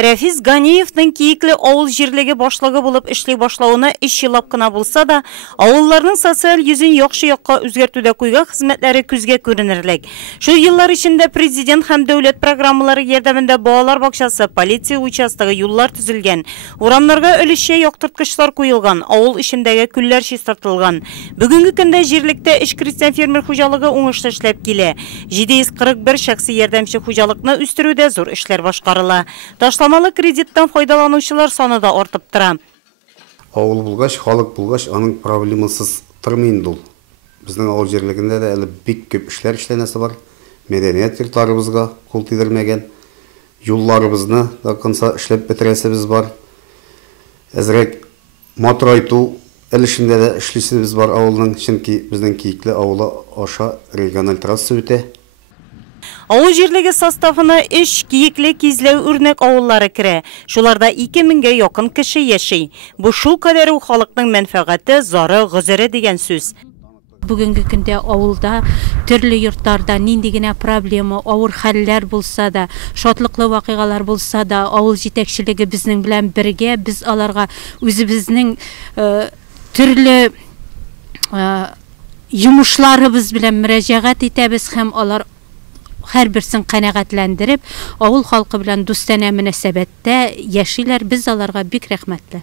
Рәфис Ганиевның Киекле авыл җирлеге башлыгы булып эшли башлауына 3 еллап кына булса да, авылларның социаль йөзен яхшы якка үзгәртүдә куйган хезмәтләре күзгә күренерлек. Шул еллар эчендә президент һәм дәүләт программалары ярдәмендә балалар бакчасы, полиция участогы, юллар төзелгән, урамнарга өлешчә яктырткычлар куелган, авыл эчендәге күлләр чистартылган. Бүгенге көндә җирлектә эш-крестьян фермер хуҗалыгы уңышлы эшләп килә. 741 шәхси ярдәмче хуҗалыкны үстерүдә зур эшләр башкарыла. Ташламалы кредиттан файдаланучылар саны да артып тора. Авыл булгач, халык булгач, аның проблемасыз тормый инде ул. Безнең авыл җирлегендә дә әле бик күп эшләр эшләнәсе бар. Мәдәният йортларыбызга кул тидермәгән, юлларыбызны да конца эшләп бетерәсебез бар. Әзрәк матурайту өлешендә дә эшлисебез бар авылның, чөнки безнең Киекле авылы аша региональ трасса үтә. Авыл җирлеге составына 3 Киекле Кизләү үрнәк авыллары керә. Шуларда 2000-гә якын кеше яши. Бу шул кадәр үк халыкның мәнфәгате, зары, гызыры дигән сүз. Бүгенге көндә авылда төрле йортларда нинди генә проблема, авыр хәлләр булса да, шатлыклы вакыйгалар булса да, авыл җитәкчелеге безнең белән бергә, без аларга үзебезнең төрле йомышларыбыз белән мөрәҗәгать итәбез һәм алар һәрберсен канәгатьләндереп, авыл халкы белән дустана мөнәсәбәттә яшиләр, без аларга бик рәхмәтле.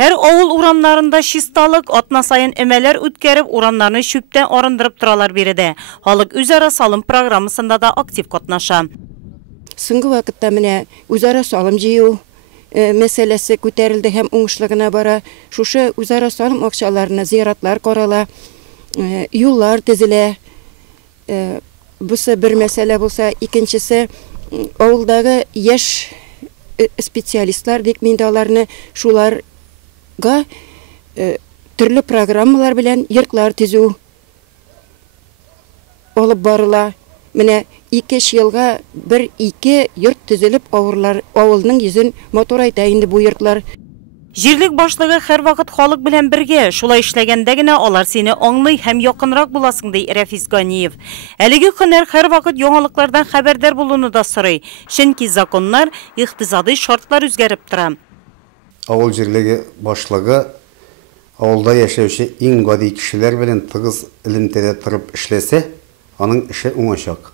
Һәр авыл урамнарында чисталык, атна сайын әмәләр үткәреп, урамнарны чүптән арындырып торалар биредә. Халык үзара салым программасында да актив катнаша. Соңгы вакытта менә үзара салым җыю мәсьәләсе күтәрелде һәм уңышлы гына бара. Шушы үзара салым акчаларына зиратлар карала, юллар төзелә. Бусы бер мәсьәлә булса, икенчесе авылдагы яшь специалистлар дик миндә аларны шуларга төрле программалар белән йортлар төзү алып барыла. Менә 2 елга 1-2 йорт төзелеп авылның йөзен матурайта инде бу йортлар. Җирлек башлыгы һәр вакыт халык белән бергә, шулай эшләгәндә генә алар сине аңлый һәм якынрак буласың ди Рәфис Ганиев. Әлеге һөнәр һәр вакыт яңалыклардан хәбәрдар булуны да сорый, чөнки законнар, икътисади шартлар үзгәреп тора. Авыл җирлеге башлыгы авылда яшәүче иң гади кешеләр белән тыгыз элемтәдә торып эшләсә, аның эше уңачак.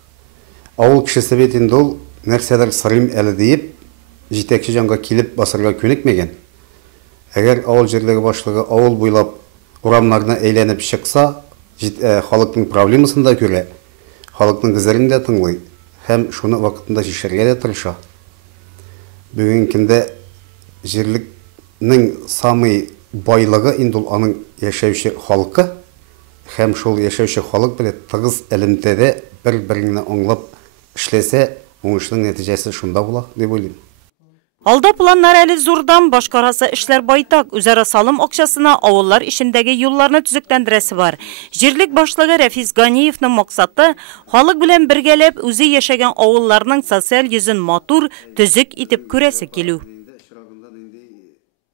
Авыл кешесе бит инде ул нәрсәдер сорыйм әле диеп, җитәкче җанга килеп басырга күнекмәгән. Әгәр авыл җирлеге башлыгы авыл буйлап урамнарны әйләнеп чыкса, халыкның проблемасын да күрә, халыкның гызырын да тыңлый һәм шуны вакытында чишәргә дә тырыша. Бүген көндә җирлекнең самый байлыгы инде ул аның яшәүче халкы һәм шул яшәүче халык белән тыгыз элемтәдә бер-берне аңлап эшләсә, уңышлы нәтиҗәсе шунда була дип уйлыйм. Алда планнар әле зурдан, башкарасы эшләр байтак, үзара салым акчасына авыллар ишендәге юлларны төзекләндерәсе бар. Җирлек башлыгы Рәфис Ганиевның максаты халык белән бергәләп үзе яшәгән авылларның социаль йөзен матур, төзек итеп күрәсе килү.